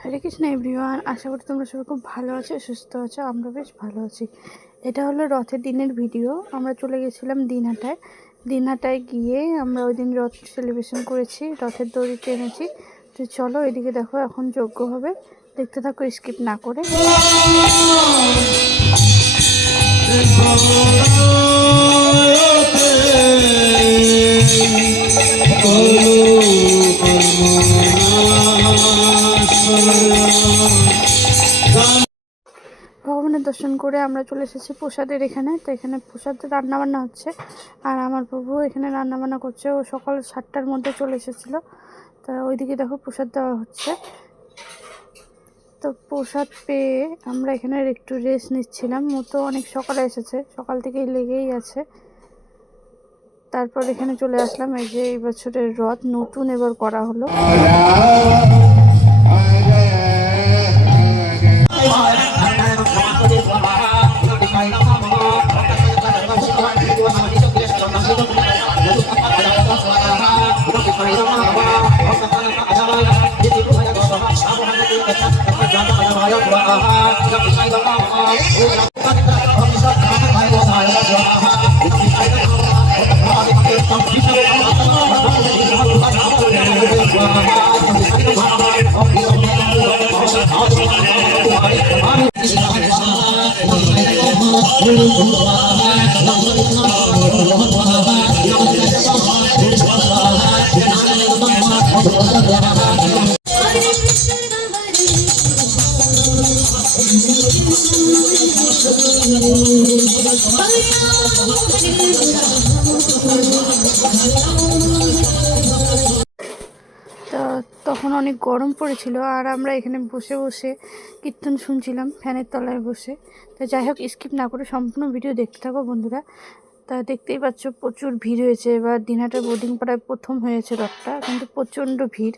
হরে Krishna everyone, আশা করি তোমরা সবাই খুব ভালো আছো, সুস্থ আছো। আমরা বেশ ভালো আছি। এটা হলো রথের দিনের ভিডিও। আমরা চলে গেছিলাম দিনহাটায়। দিনহাটায় গিয়ে আমরা ওই দিন রথ সেলিব্রেশন করেছি, রথের দড়ি টেনেছি। তো চলো এদিকে দেখো, এখন যজ্ঞ হবে, দেখতে থাকো স্কিপ না করে। ভগবানের দর্শন করে আমরা চলে এসেছি প্রসাদের এখানে। তো এখানে প্রসাদের রান্নাবান্না হচ্ছে, আর আমার প্রভু এখানে রান্নাবান্না করছে। ও সকাল 7টার মধ্যে চলে এসেছিলো। তা ওইদিকে দেখো প্রসাদ দেওয়া হচ্ছে। তো প্রসাদ পেয়ে আমরা এখানে একটু রেস্ট নিচ্ছিলাম। মতো অনেক সকালে এসেছে, সকাল থেকেই লেগেই আছে। তারপর এখানে চলে আসলাম। এই যে এই বছরের রথ নতুন এবার করা হলো। তখন অনেক গরম পড়েছিল, আর আমরা এখানে বসে বসে কীর্তন শুনছিলাম ফ্যানের তলায় বসে। তো যাই হোক, স্কিপ না করে সম্পূর্ণ ভিডিও দেখতে থাকো বন্ধুরা। তা দেখতেই পাচ্ছ প্রচুর ভিড় হয়েছে। এবার দিনহাটা বোর্ডিং পাড়ায় প্রথম হয়েছে রথটা, কিন্তু প্রচণ্ড ভিড়।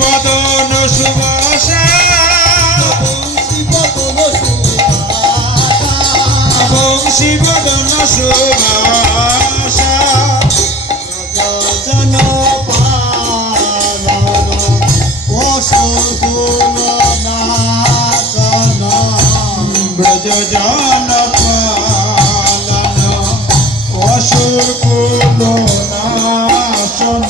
বদন সুবাসা বংশী বদন সুবাসা জন পালন অসুকুল নাশন ব্রজ জন পালন অসুকুল নাশন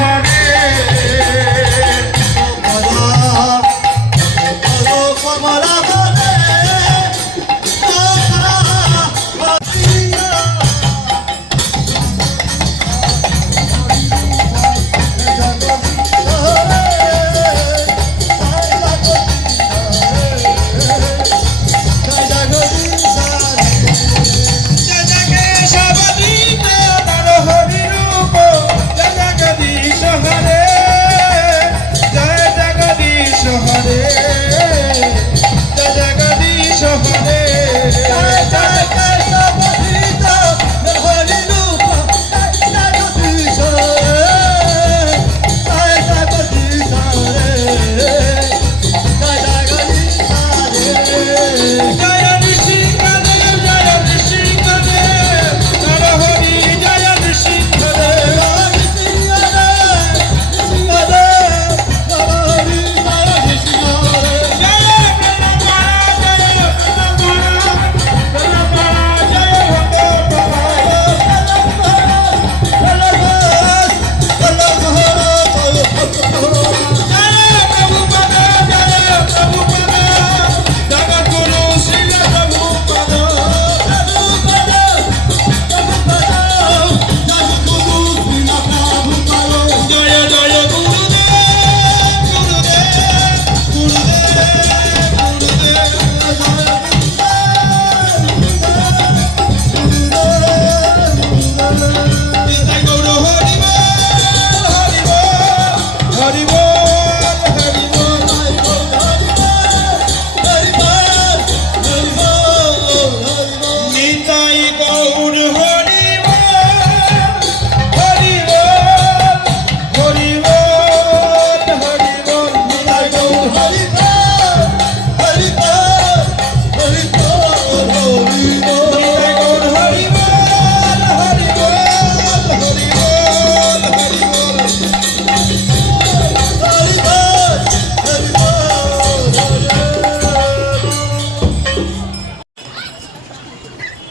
হরে কমলা হরে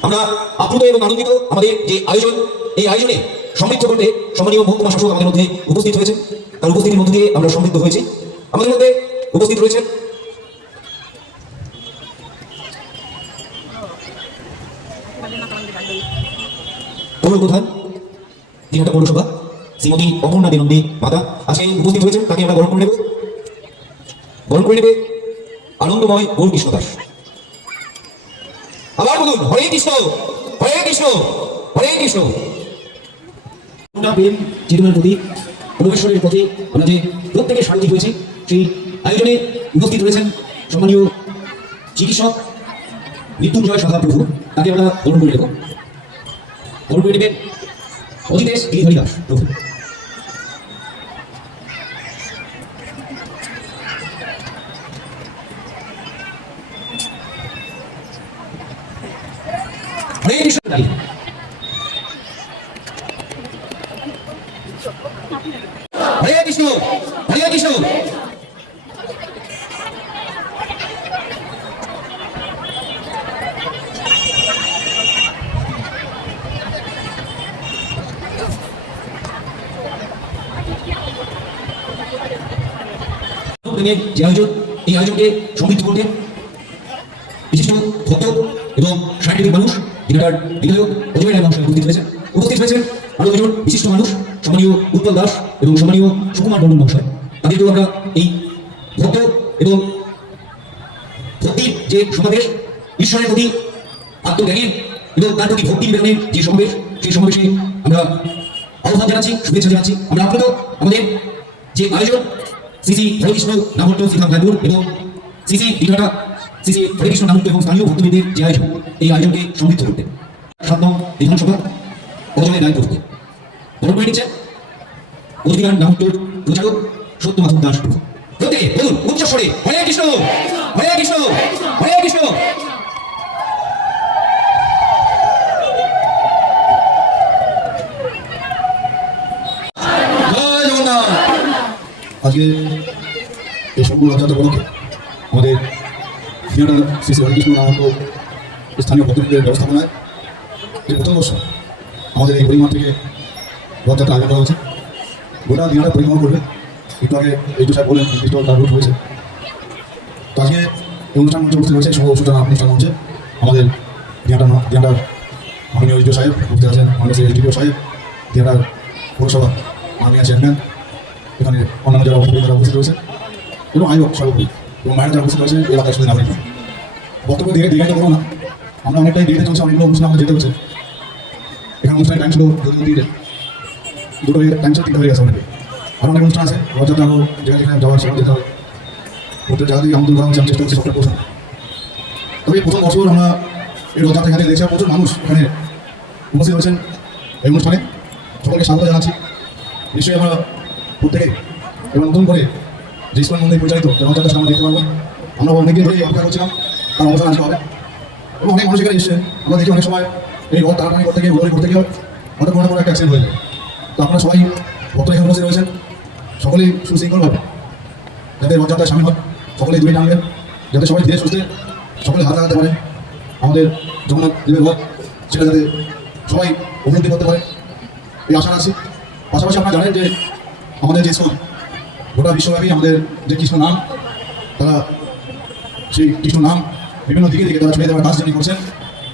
আমরা আপ্লুত এবং আনন্দিত আমাদের যে আয়োজন, এই আয়োজনে সমৃদ্ধ করতে সম্মানীয় মহকুমা শাসক আমাদের মধ্যে উপস্থিত হয়েছে। তার উপস্থিতির মধ্য দিয়ে আমরা সমৃদ্ধ হয়েছি। আমাদের মধ্যে উপস্থিত রয়েছেন পৌর প্রধান দিনহাটা পৌরসভা শ্রীমতী অপর্ণা দেনন্দী মাতা আজকে উপস্থিত হয়েছেন। তাকে আমরা গ্রহণ করে নেবে আনন্দময় গৌর কৃষ্ণ দাস। আবার বলুন হরে কৃষ্ণ হরে কৃষ্ণ হরে কৃষ্ণ। প্রেম চেতনার প্রতি, পরমেশ্বরের পথে আমরা যে প্রত্যেকে শান্তি হয়েছি, সেই আয়োজনে উপস্থিত রয়েছেন সম্মানীয় চিকিৎসক মৃত্যুঞ্জয় সাহা প্রভু। তাকে আমরা গ্রহণ করে নেব। গ্রহণ করে নেবেন অজিতেশ গিরিধারী দাস প্রভু। হরে কৃষ্ণ হরে কৃষ্ণ হরে কৃষ্ণ। যে আয়োজন, এই আয়োজনকে সমৃদ্ধ করতে বিশিষ্ট ভক্ত এবং সাংস্কৃতিক মানুষ দিনহাটার বিধায়ক অজয় রায় মহাশয় উপস্থিত হয়েছেন আরো দুজন বিশিষ্ট মানুষ, সম্মানীয় উৎপল দাস এবং সম্মানীয় সুকুমার বর্মন মহাশয়। তাদেরকেও আমরা এই ভক্ত এবং ভক্তির যে সমাবেশ, ঈশ্বরের প্রতি আত্মজ্ঞানের এবং তার প্রতি ভক্তি নিবেদনের যে সমাবেশ, সেই সমাবেশে আমরা আহ্বান জানাচ্ছি, শুভেচ্ছা জানাচ্ছি। আমরা আপ্লুত আমাদের যে আয়োজন শ্রী শ্রী হরেকৃষ্ণ নামহট্ট শ্রীধাম রায়পুর এবং শ্রী শ্রী দিনহাটা শ্রী শ্রী হরেকৃষ্ণ নামহট্ট এবং স্থানীয় ভক্তবৃন্দের যে আয়োজন, এই আয়োজনকে সমৃদ্ধ করতে 7 নং বিধানসভা অজয় রায় প্রভু গ্রহণ করে নিচ্ছেন অধিকার নামহট্টর প্রচারক সত্যমাধব দাস প্রভু। প্রত্যেকে বলুন উচ্চ স্বরে হরে কৃষ্ণ হরে কৃষ্ণ হরে কৃষ্ণ। আজকে এই সম্পূর্ণ রথযাত্রা উপলক্ষে আমাদের দিনহাটা শ্রী শ্রী হরেকৃষ্ণ নামহট্ট স্থানীয় ভক্তবৃন্দের ব্যবস্থাপনায় এই প্রথম বর্ষ আমাদের এই পরিমাণ থেকে রথযাত্রা আয়োজন করা হয়েছে। গোটা দিনটা পরিক্রমা করবে। একটু আগে এইটু সাহেব বলেন নির্দিষ্ট তার রুট হয়েছে। তো আজকে এই অনুষ্ঠান মঞ্চে উপস্থিত হয়েছে শুভ সূচনা অনুষ্ঠান মঞ্চে আমাদের দিনাটার মাননীয় এইচডিও সাহেব উপস্থিত আছেন, মাননীয় এইচডিও সাহেব, দিনাটার পৌরসভা মাননীয় চেয়ারম্যান, এখানে অন্যান্য যারা উপস্থিত রয়েছে এবং আয়োজক সর্বোপরি এবং মায়েরা যারা উপস্থিত রয়েছে এলাকায় শুধু নাগরিক। বক্তব্য দীর্ঘায়িত করবো না, আমরা অনেকটাই দেরিতে চলছে, অনেকগুলো অনুষ্ঠান আমাদের যেতে হচ্ছে। এখানে অনুষ্ঠানের টাইম ছিল যদিও দুটো টাইম ছিল 3টা হয়ে গেছে অনেকে। আর অনেক অনুষ্ঠান আছে রথযাত্রা হোক, যেখানে যাওয়ার সেখানে যেতে হবে, প্রত্যেক জায়গা থেকে আমন্ত্রণ করা হচ্ছে, আমি চেষ্টা করছি সবটা পৌঁছানো। তবে প্রথম বছর আমরা এই রথযাত্রা এখানে দেখছি প্রচুর মানুষ এখানে উপস্থিত হয়েছেন এই অনুষ্ঠানে, সকলকে স্বাগত জানাচ্ছি। নিশ্চয়ই আমরা প্রত্যেকেই এবং নতুন করে যে ইস্কন মন্দির পরিচালিত রথযাত্রা আমরা দেখতে পারবো। আমরা অনেকদিন ধরেই অপেক্ষা করছিলাম তার অবস্থান আজকে হবে এবং অনেক মানুষ এখানে এসছে। আমরা দেখি অনেক সময় এই রথ টানাটানি করতে গিয়ে ঘোরাঘুরি করতে গিয়ে হয়তো কোনো না কোনো একটা অ্যাক্সিডেন্ট হয়ে যায়। তো আপনারা সবাই ভক্তরা এখানে উপস্থিত রয়েছেন, সকলেই সুশৃঙ্খলভাবে যাতে রথযাত্রায় সামিল হয়, সকলেই দূরে টানবেন, যাতে সবাই ধীরে সুস্থে সকলে হাত লাগাতে পারে। আমাদের জগন্নাথ দেবের রথ সেটা যাতে সবাই উপলব্ধি করতে পারে এই আশা রাখছি। পাশাপাশি আপনারা জানেন যে আমাদের যে স্কুল গোটা বিশ্বব্যাপী আমাদের যে কৃষ্ণ নাম, তারা সেই কৃষ্ণ নাম বিভিন্ন দিকে দিকে তারা ছড়িয়ে দেওয়ার কাজ যিনি করছেন।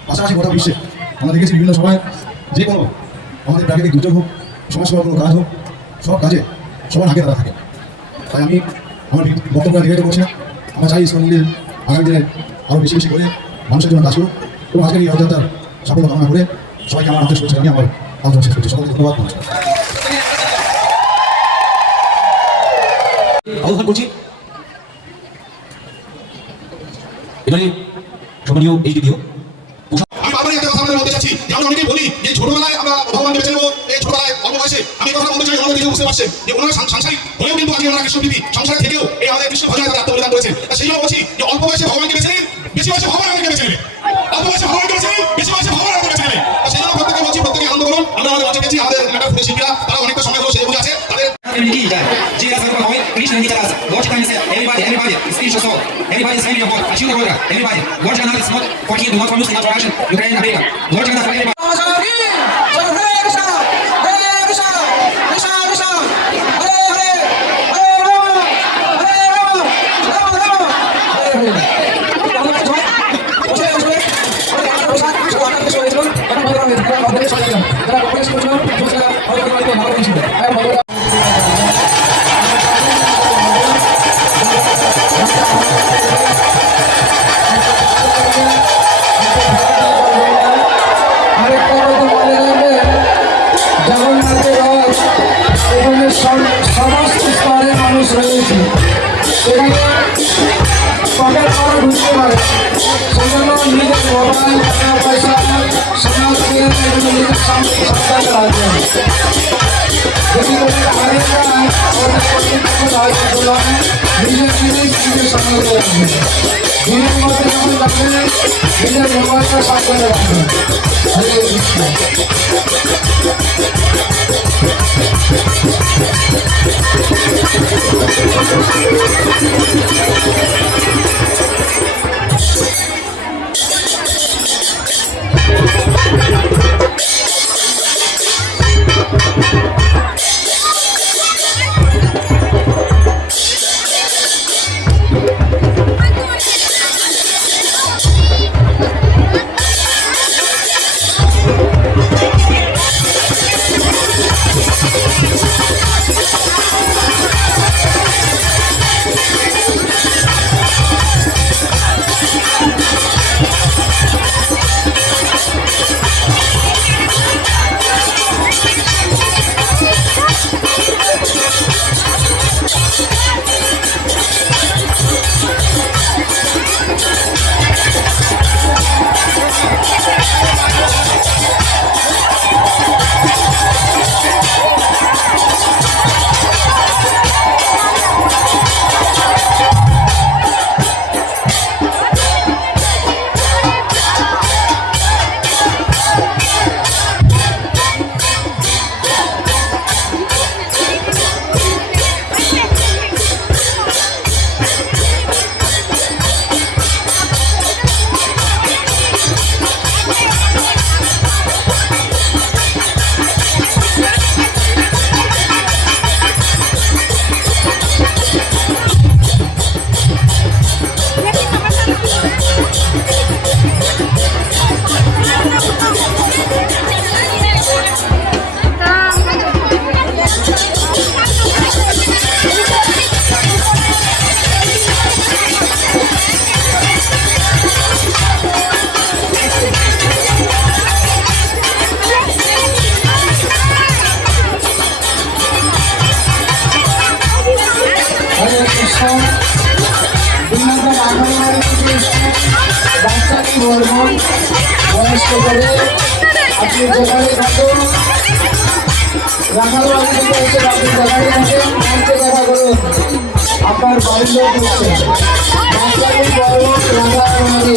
পাশাপাশি গোটা বিশ্বে আমরা দেখেছি বিভিন্ন সময় যে কোনো আমাদের প্রাকৃতিক দুর্যোগ হোক, সমাজসেবার কোনো কাজ হোক, সব কাজে সবার আগে তারা থাকে। তাই আমি আমার বক্তব্য দীর্ঘায়িত করছি না, আমরা চাই ইস্কন মন্দির আগামী দিনে আরও বেশি বেশি করে মানুষের জন্য কাজ করুক এবং আজকের এই রথযাত্রার সাফল্য কামনা করে সবাইকে আমার হাতে শুভেচ্ছা জানিয়ে আমার আলোচনা শেষ করছি। সকলকে ধন্যবাদ, নমস্কার। আহ্বান করছি এখানে সম্মানীয় এইচডিও। আমি বারবার একটা কথা আমাদের বলতে চাচ্ছি যে আমরা অনেকেই বলি যে ছোটবেলায় আমরা ভগবান বেছে নেবো, এই ছোটবেলায় অল্প বয়সে। আমি কথা বলতে চাই, আমাদের বুঝতে পারছেন যে ওনারা সাংসারিক হলেও কিন্তু আজকে ওনারা কৃষ্ণপ্রীতি সংসারে থেকেও এই আমাদের কৃষ্ণ ভজনে তারা আত্মবলিদান করেছেন। সেই জন্য বলছি যে অল্প বয়সে ভগবানকে বেছে নিন, বেশি বয়সে ভগবান আমাকে বেছে নেবে। অল্প বয়সে ভগবানকে বেছে নিন, বেশি বয়সে ভগবান আমাকে বেছে নেবে। সেই জন্য প্রত্যেকে বলছি, প্রত্যেকে আনন্দ করুন। আমরা আমাদের মঞ্চে গেছি, আমাদের মেটার ফুলের শিল্পীরা তারা অনেকটা সময় হলো সেজে বুঝে আছে তাদের Jesus is going Krishna Nitas. Lord Chaitanya said, everybody, spiritual soul, everybody is family of God. Achieve the word, everybody. Lord Jagannath is not for him, do not for Muslim, not for Russian, Ukraine, America. Lord Jagannath for everybody. সমস্ত স্তরের মানুষ রয়েছে, এখানে pocket করা ঢুকতে পারে। সেজন্য নিজের মোবাইল, টাকা পয়সা, সমাজকে নিজের সামনে রাখবেন। যদি কোনো হারিয়ে যায় ওদের কর্তৃপক্ষ দায়িত্ব তোলা নিজের জিনিস নিজের সামনে রাখবেন। দিনের মধ্যে যখন রাখবেন নিজের মোবাইলটা সামনে রাখবেন। হরে কৃষ্ণ। হন বয়স্ক করে আপনি যেখানে থাকুন রাখাল বাড়িতে এসে আপনি যেখানে থাকেন মঞ্চে দেখা করুন আপনার বাড়ির লোক হচ্ছে মাস্টারি বড় রাধা নদী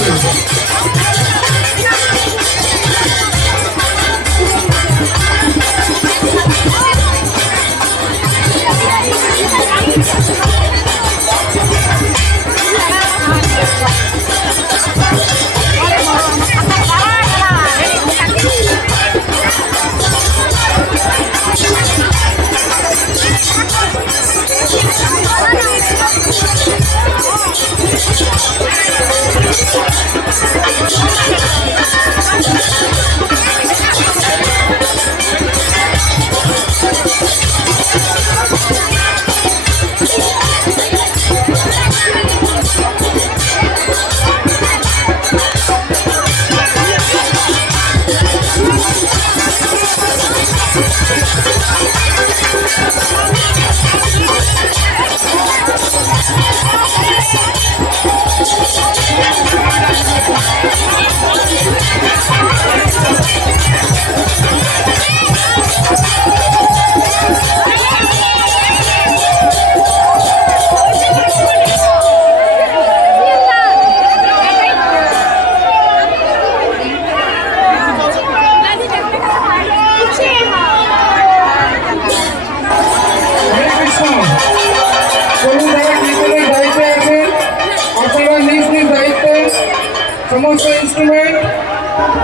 সমস্ত ইনস্ট্রুমেন্ট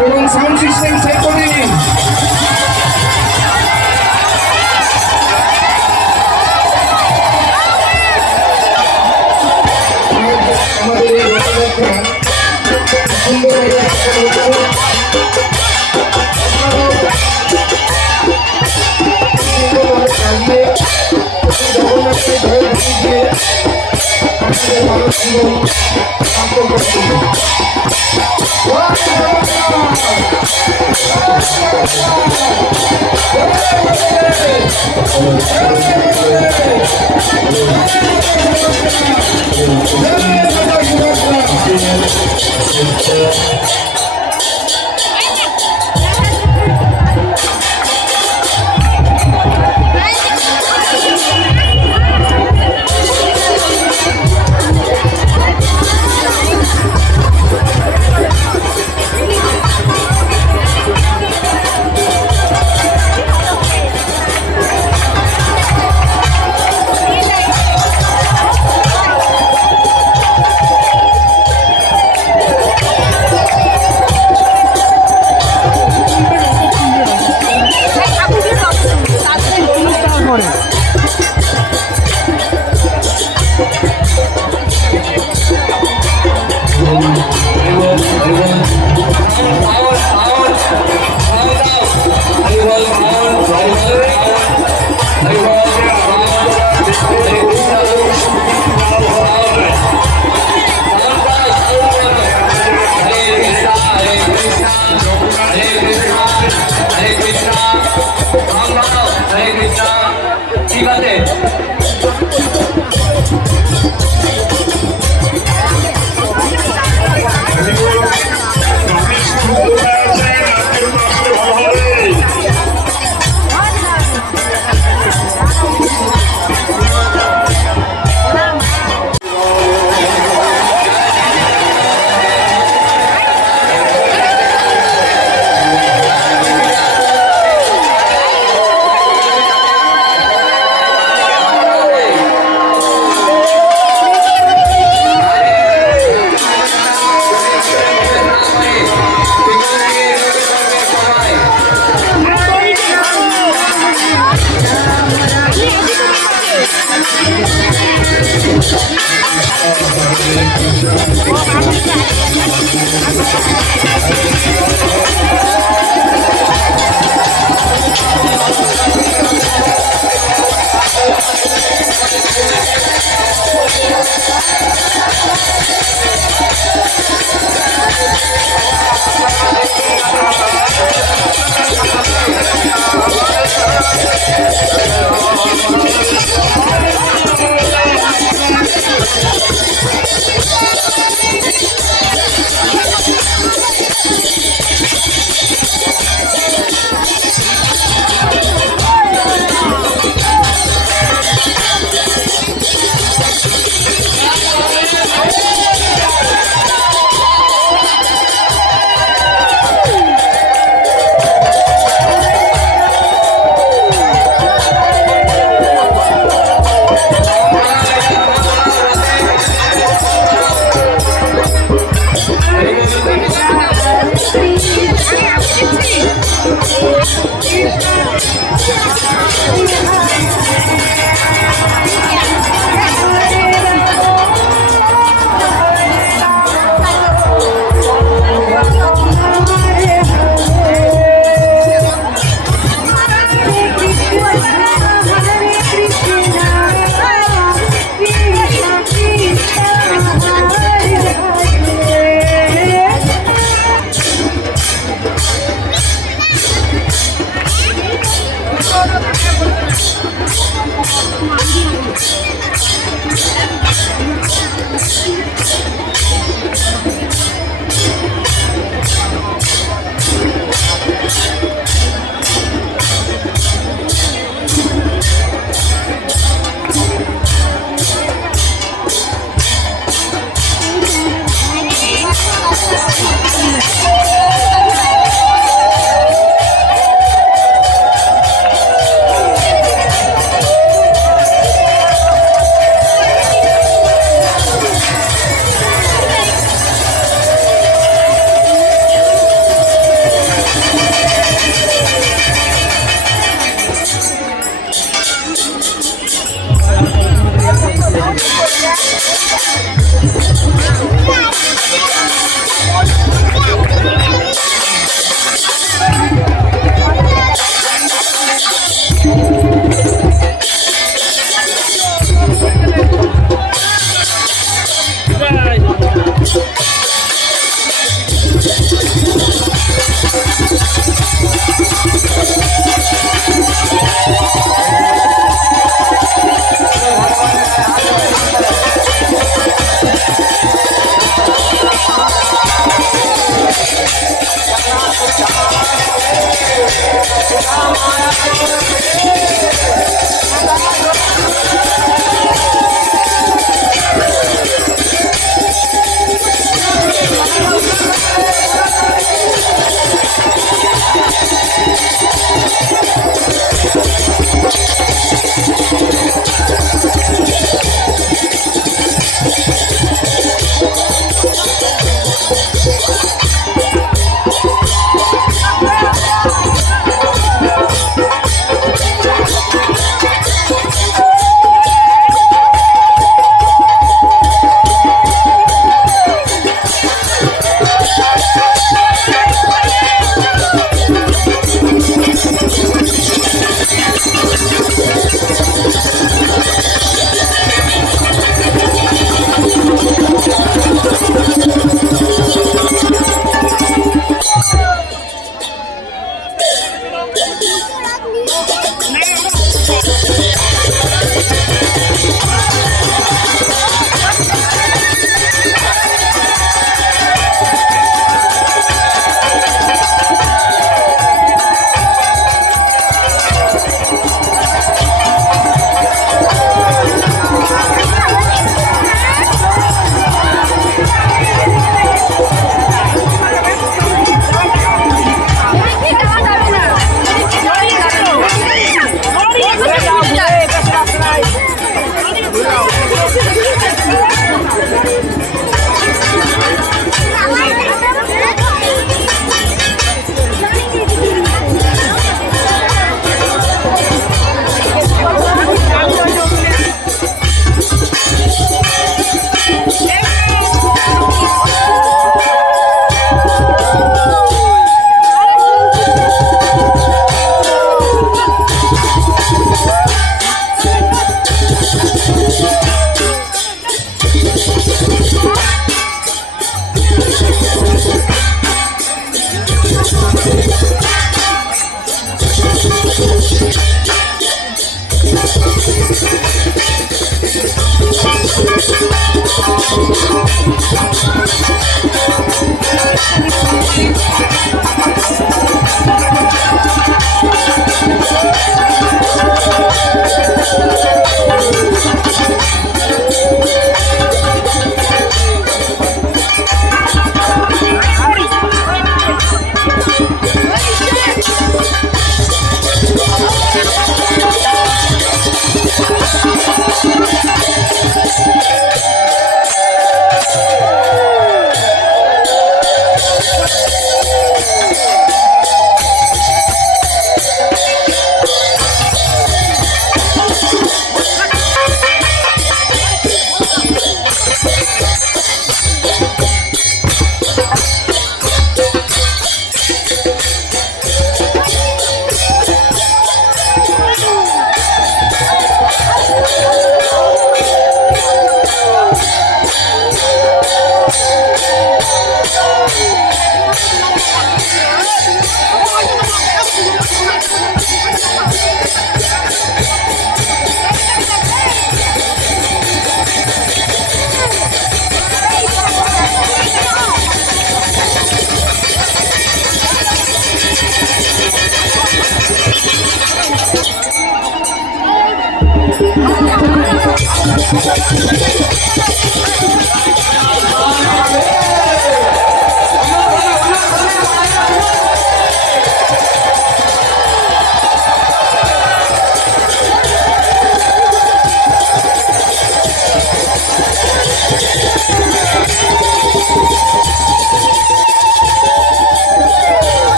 এবং সাউন্ড সিস্টেম সেট করে নিন আমাদের এই রথযাত্রা সুন্দরভাবে জগন্নাথকে ধরে দিয়ে আমাদের ভালো জীবন সম্পর্ক করুন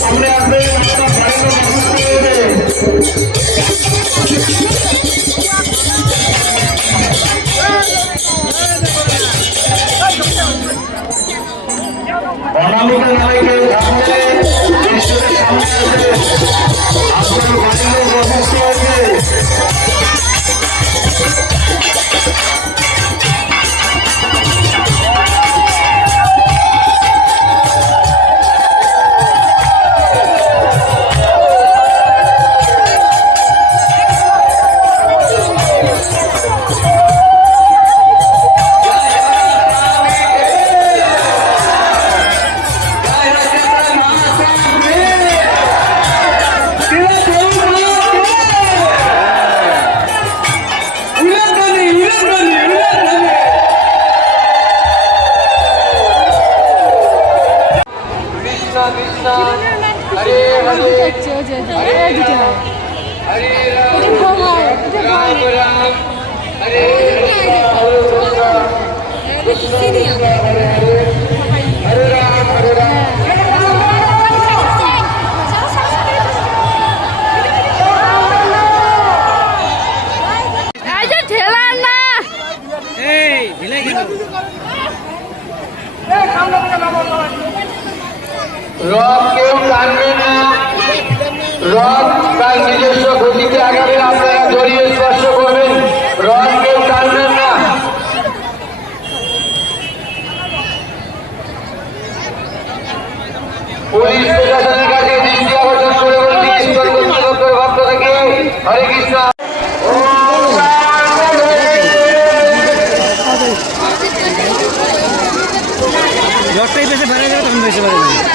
সামনে আসবে অনামিকা নামে কেউ থাকলে ঈশ্বরের সামনে আসবে আপনার বাড়ির লোক অসুস্থ হয়েছে রথ কেউ টানবে না রথ তার নিজস্ব গতিতে আগামী আপনারা জড়িয়ে স্পর্শ করবেন রথ কেউ টানবেন না পুলিশ প্রশাসনের কাছে দৃষ্টি আকর্ষণ করে বলছি ঈশ্বর কর্তৃপক্ষের পক্ষ থেকে হরে কৃষ্ণ রথটাই বেশি ভাড়া গেলে তখন বেশি ভাড়া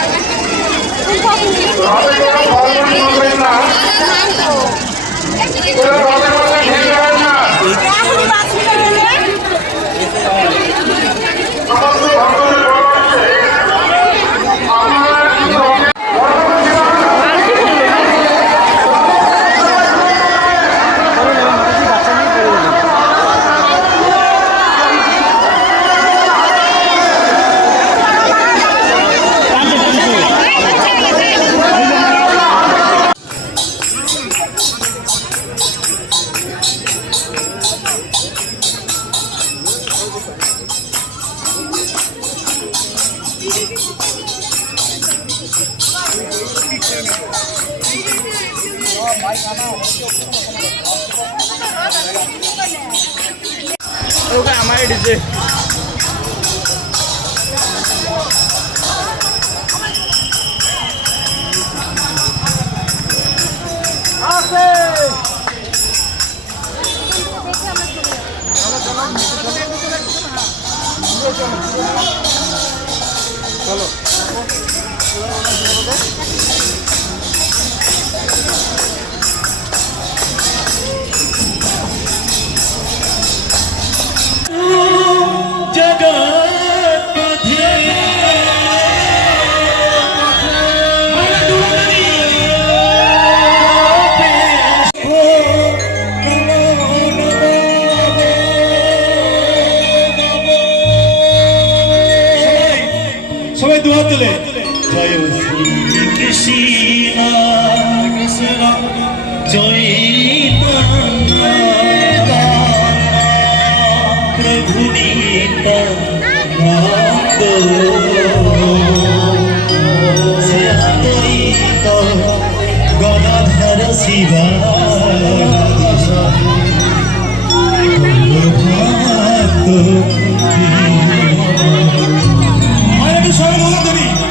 যাবে আমার ডিজে চলো সবাই দুহাত তুলে জয় শ্রী কৃষ্ণ কৃষ্ণ জয় প্রভু নিত্যানন্দ গদাধর শিবা মায়ের সবাই